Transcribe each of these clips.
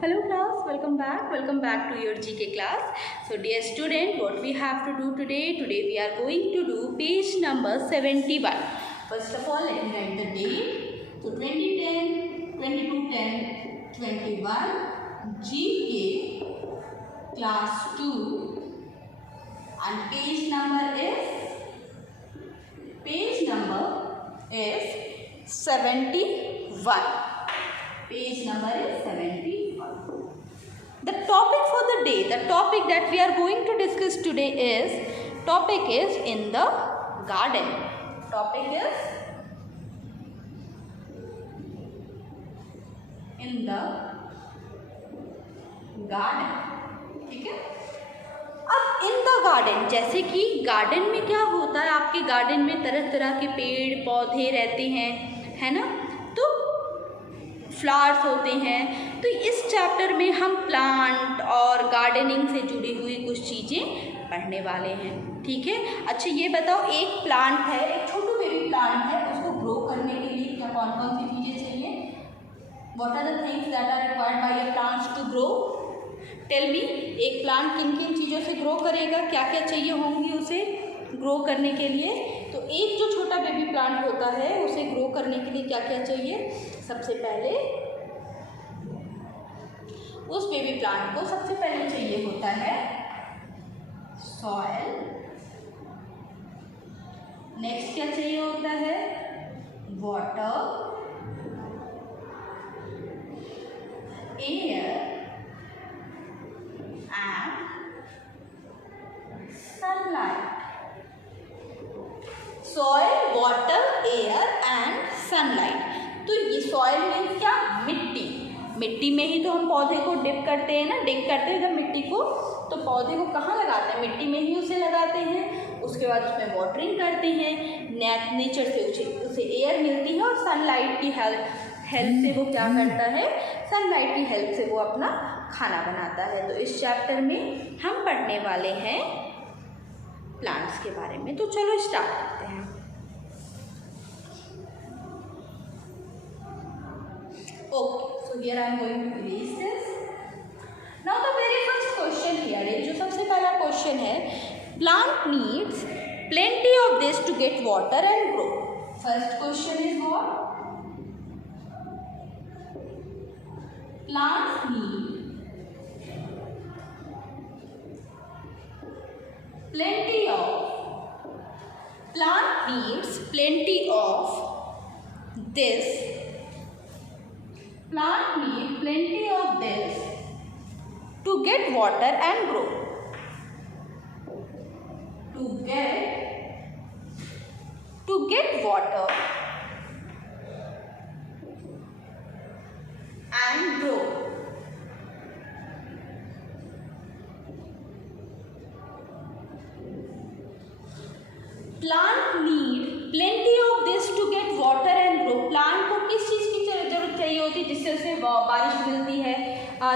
Hello class, welcome back to your GK class. So dear student, what we have to do today? Today we are going to do page number 71. First of all, let me write the date. So 2010, 2210, 21, GK class 2 and page number is 71. Page number is 71. The topic for the day, the topic that we are going to discuss today is in the garden. Topic is in the garden. ठीक है. अब इन the garden, जैसे कि garden में क्या होता है, आपके गार्डन में तरह तरह के पेड़ पौधे रहते हैं, है ना. तो फ्लावर्स होते हैं. तो इस चैप्टर में हम प्लांट और गार्डनिंग से जुड़ी हुई कुछ चीज़ें पढ़ने वाले हैं. ठीक है. अच्छा ये बताओ, एक प्लांट है, एक छोटू बेबी प्लांट है, उसको ग्रो करने के लिए क्या कौन कौन सी चीज़ें चाहिए? What are the things that are required by a plants to grow? Tell me. एक प्लांट किन किन चीज़ों से ग्रो करेगा, क्या क्या चाहिए होंगी उसे ग्रो करने के लिए? तो एक जो छोटा बेबी प्लांट होता है उसे ग्रो करने के लिए क्या क्या चाहिए? सबसे पहले उस बेबी प्लांट को सबसे पहले चाहिए होता है सॉइल. नेक्स्ट क्या चाहिए होता है? Water, air and sunlight. Soil, water, air and sunlight. तो ये soil मीन्स क्या? मिट्टी. मिट्टी में ही तो हम पौधे को डिप करते हैं ना, डिप करते हैं जब मिट्टी को, तो पौधे को कहाँ लगाते हैं? मिट्टी में ही उसे लगाते हैं. उसके बाद उसमें वाटरिंग करते हैं. नेचर से उसे एयर मिलती है और सनलाइट की हेल्प से वो क्या करता है? सनलाइट की हेल्प से वो अपना खाना बनाता है. तो इस चैप्टर में हम पढ़ने वाले हैं प्लांट्स के बारे में. तो चलो स्टार्ट करते हैं. Okay, so here I am going to erase this. Now the very first question here है, जो सबसे पहला क्वेश्चन है, plant needs plenty of this to get water and grow. First question is what? Plants need plenty of this to get water and grow. To get water and grow. Plant need plenty of this to get water and grow. Plant को किस चीज़ की जरूरत चाहिए होती है? जिससे उसे बारिश मिलती है,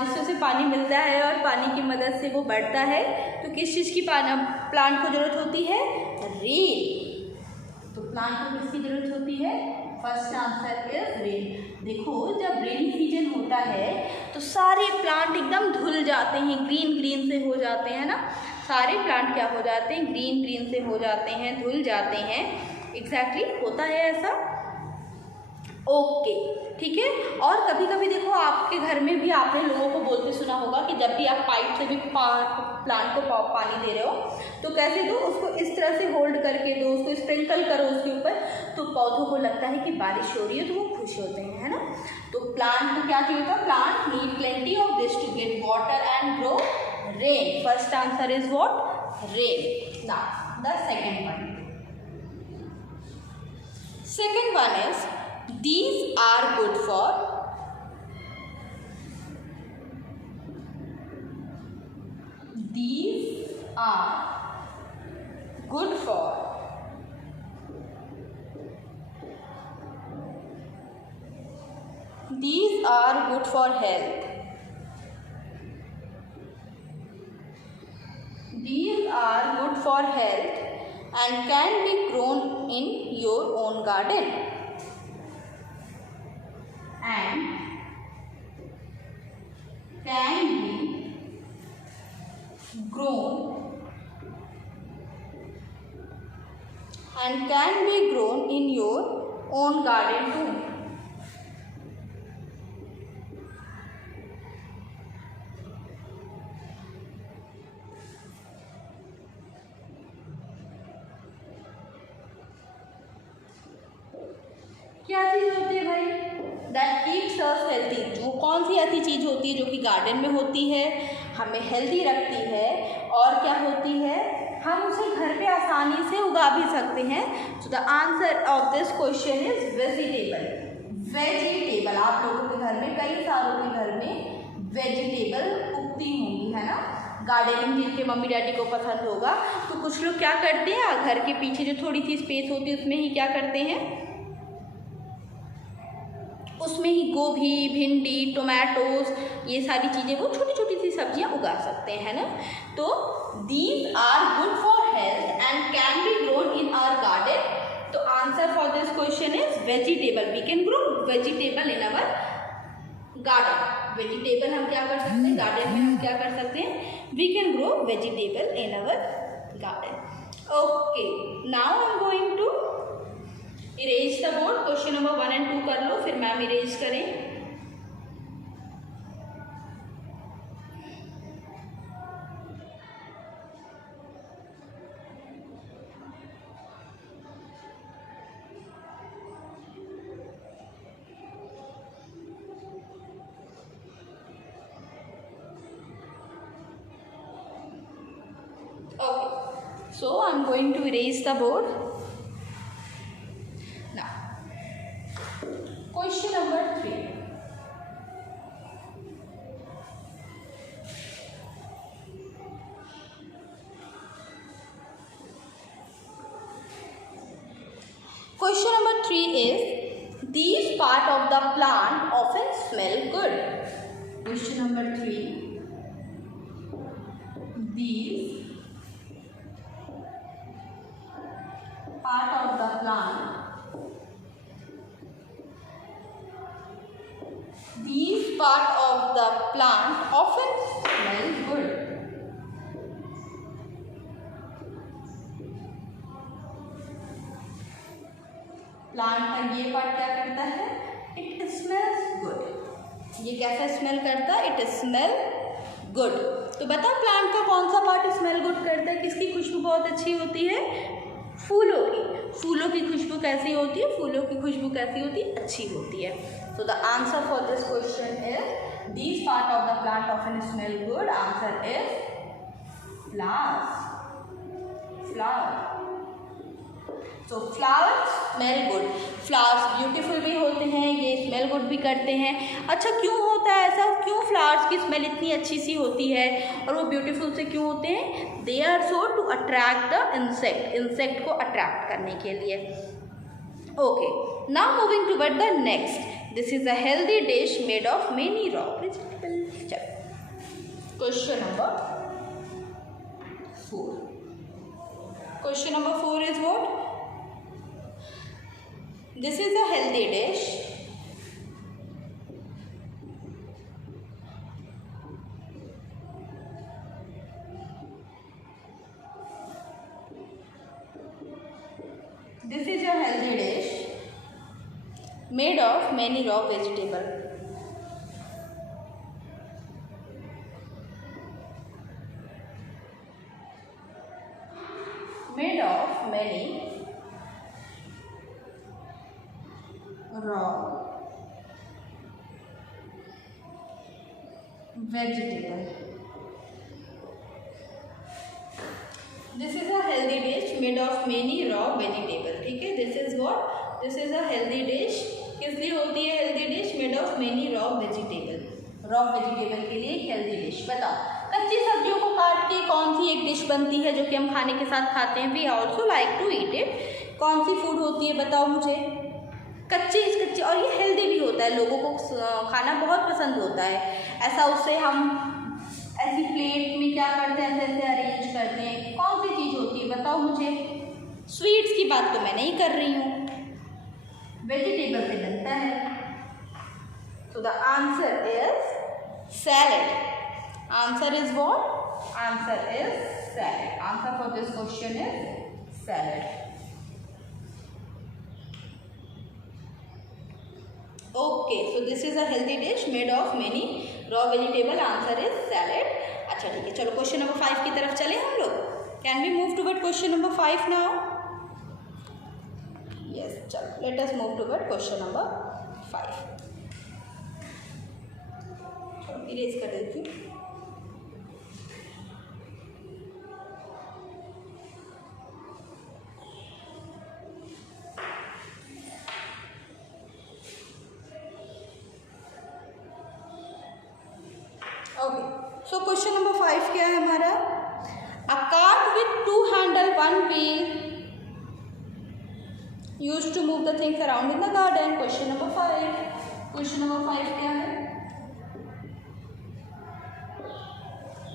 जिससे उसे पानी मिलता है और पानी की मदद से वो बढ़ता है. तो किस चीज़ की प्लांट को जरूरत होती है? रेन. तो प्लांट को किसकी जरूरत होती है? First answer is rain. देखो, जब रेनी सीजन होता है तो सारे प्लांट एकदम धुल जाते हैं, ग्रीन ग्रीन से हो जाते हैं ना. सारे प्लांट क्या हो जाते हैं? ग्रीन ग्रीन से हो जाते हैं, धुल जाते हैं. एग्जैक्टली होता है ऐसा. ओके, ठीक है. और कभी कभी देखो, आपके घर में भी आपने लोगों को बोलते सुना होगा कि जब भी आप पाइप से भी प्लांट को पानी दे रहे हो तो कैसे दो? उसको इस तरह से होल्ड करके दो, उसको स्प्रिंकल करो उसके ऊपर, तो पौधों को लगता है कि बारिश हो रही है, तो वो खुश होते हैं, है ना. तो प्लांट को क्या चाहिए था? Plant need plenty of this to get water and grow. Rain. First answer is what? Rain. Now the second one. Second one is, these are good for. These are good for. These are good for health. These are good for health and can be grown in your own garden. And grown and can be grown in your own garden too. क्या चीज़ होती है भाई? That keeps us healthy. वो कौन सी ऐसी चीज़ होती है जो कि गार्डन में होती है, हमें हेल्दी रखती है, और क्या होती है, हम उसे घर पे आसानी से उगा भी सकते हैं। So the answer of this question is vegetable. Vegetable, आप लोगों के घर में, कई सारों के घर में वेजिटेबल उगती होंगी, है ना। गार्डनिंग जिनके मम्मी डैडी को पसंद होगा, तो कुछ लोग क्या करते हैं, घर के पीछे जो थोड़ी सी स्पेस होती है उसमें ही क्या करते हैं, उसमें ही गोभी, भिंडी, टोमेटोज, ये सारी चीज़ें, वो छोटी छोटी सी सब्जियां उगा सकते हैं, है ना। तो these are good for health and can be grown in our garden. तो answer for this question is vegetable. We can grow vegetable in our garden. Vegetable हम क्या कर सकते हैं, गार्डन में हम क्या कर सकते हैं, we can grow vegetable in our garden. Okay, now I am going to erase the board. Question number 1 और 2 कर लो, फिर मैम इरेज करें। Okay, so I am going to erase the board. Question number 3. Question number 3 is, these part of the plant often smell good. Question number 3. These part of the plant, these part of the plant often smell good. Plant का ये part क्या करता है, it smells good. ये कैसा smell करता है, it smell good. तो बताओ प्लांट का कौन सा पार्ट स्मेल गुड करता है, किसकी खुशबू बहुत अच्छी होती है, फूलों की। फूलों की खुशबू कैसी होती है, फूलों की खुशबू कैसी होती है, अच्छी होती है। So the answer for this question is, these part of the plant often smell good. Answer is flowers. Flower. So flowers smell good. Flowers beautiful भी होते हैं, ये smell good भी करते हैं। अच्छा, क्यों होता है ऐसा, क्यों flowers की smell इतनी अच्छी सी होती है और वो beautiful से क्यों होते हैं? They are so to attract the insect. Insect को attract करने के लिए। Okay, now moving toward the next. This is a healthy dish made of many raw vegetables. Question number 4. Question number 4 is what? This is a healthy dish made of many raw vegetables. Made of many raw vegetable. This is a healthy dish made of many raw vegetable. ठीक है, this is what? This is a healthy dish. किस लिए होती है healthy dish? Made of many raw vegetable. Raw vegetable के लिए healthy dish. बताओ, कच्ची सब्जियों को काट के कौन सी एक डिश बनती है जो कि हम खाने के साथ खाते हैं? We also like to eat it. कौन सी फूड होती है बताओ मुझे? कच्ची, और ये हेल्दी भी होता है, लोगों को खाना बहुत पसंद होता है। ऐसा उससे हम ऐसी प्लेट में क्या करते हैं, ऐसे अरेंज करते हैं। कौन सी चीज़ होती है बताओ मुझे? स्वीट्स की बात तो मैं नहीं कर रही हूँ, वेजिटेबल से बनता है। तो the answer is salad. Answer is what? answer is salad. Answer for this question is salad. Okay, so this is a healthy dish made of many raw vegetable. Answer is salad. अच्छा ठीक है, चलो question number 5 की तरफ चले हम लोग. Can we move toward question number 5 now? Yes, चलो let us move toward question number 5. चलो इरेज कर देती हूँ. ओके, सो क्वेश्चन नंबर 5 क्या है हमारा? A cart with 2 handle 1 wheel used to move the things around in the garden. Question number 5. Question number 5 क्या है?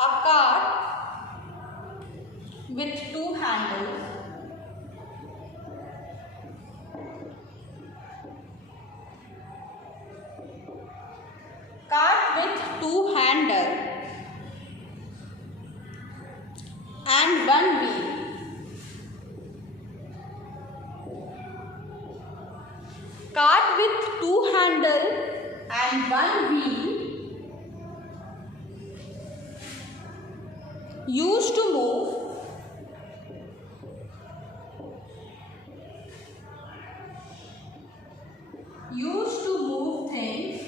A cart with 2 handle and 1 wheel cart with 2 handle and 1 wheel used to move things.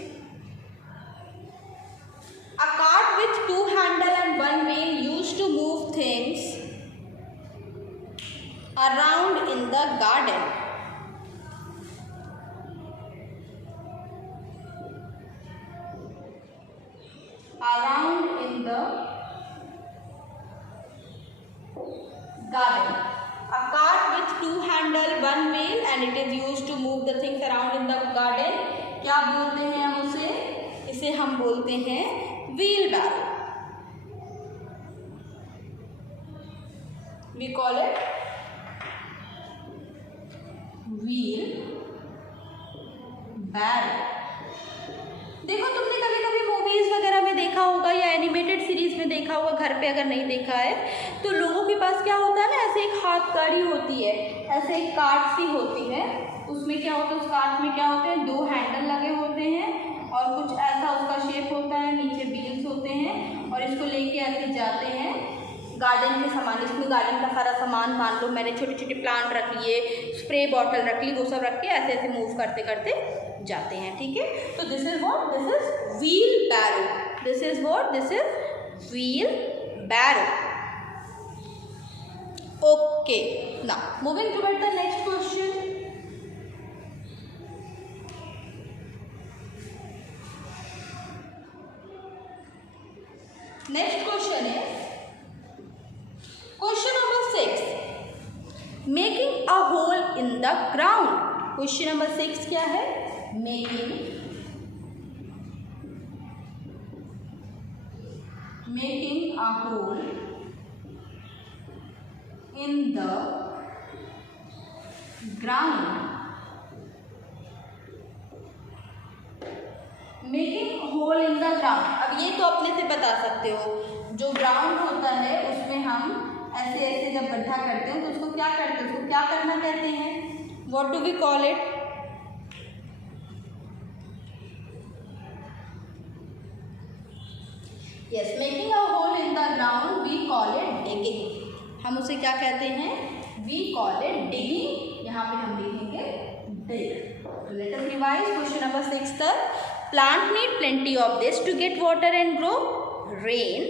A cart with 2 handle and 1 wheel used to move things around in the garden. Around in the garden. A cart with 2 handle, 1 wheel and it is used to move the things around in the garden. क्या बोलते हैं हम उसे? इसे हम बोलते हैं wheelbarrow. We call it wheelbarrow. देखो तुमने कभी कभी मूवीज वगैरह में देखा होगा या एनिमेटेड सीरीज में देखा होगा, घर पे अगर नहीं देखा है तो लोगों के पास क्या होता है ना, ऐसे एक हाथ गाड़ी होती है, ऐसे एक कार्ट सी होती है. उसमें क्या होता है, उस कार्ट में क्या होते हैं, 2 हैंडल लगे होते हैं और कुछ ऐसा उसका शेप होता है, नीचे व्हील्स होते हैं और इसको लेके ऐसे जाते हैं गार्डन के सामान. इसमें गार्डन का सारा सामान, मान लो मैंने छोटे छोटे प्लांट रख लिए, स्प्रे बॉटल रख ली, वो सब रख के ऐसे ऐसे मूव करते करते जाते हैं. ठीक है, तो this is what, this is wheelbarrow. This is what, this is wheelbarrow. Okay, now moving toward the next question. Next question है question number 6, making a hole in the ground. Question number 6 क्या है? Making a hole in the ground. Making hole in the ground. अब ये तो अपने से बता सकते हो, जो ग्राउंड होता है उसमें हम ऐसे ऐसे जब गड्ढा करते हैं तो उसको क्या करते हैं, उसको क्या करना कहते हैं? What do we call it? Yes, making a hole in the ground we call it digging. हम उसे क्या कहते हैं? We call it digging. यहाँ पे हम लिखेंगे dig. Let us revise question number 6 तक. Plant need plenty of this to get water and grow. Rain.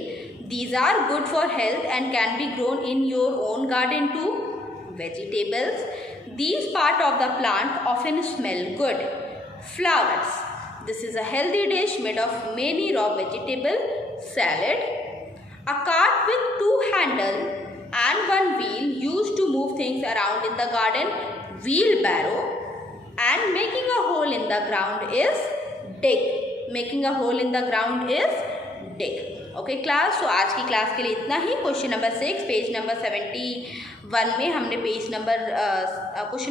These are good for health and can be grown in your own garden too. Vegetables. These part of the plant often smell good. Flowers. This is a healthy dish made of many raw vegetable. Salad. A cart with 2 handle and 1 wheel used to move things around in the garden. Wheelbarrow. And making a hole in the ground is dig. Making a hole in the ground is dig. Okay class, तो आज की class के लिए इतना ही. Question number 6 page number 71 में हमने question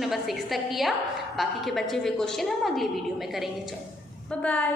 number 6 तक किया. बाकी के बचे हुए क्वेश्चन हम अगली वीडियो में करेंगे. चलो बाय बाय.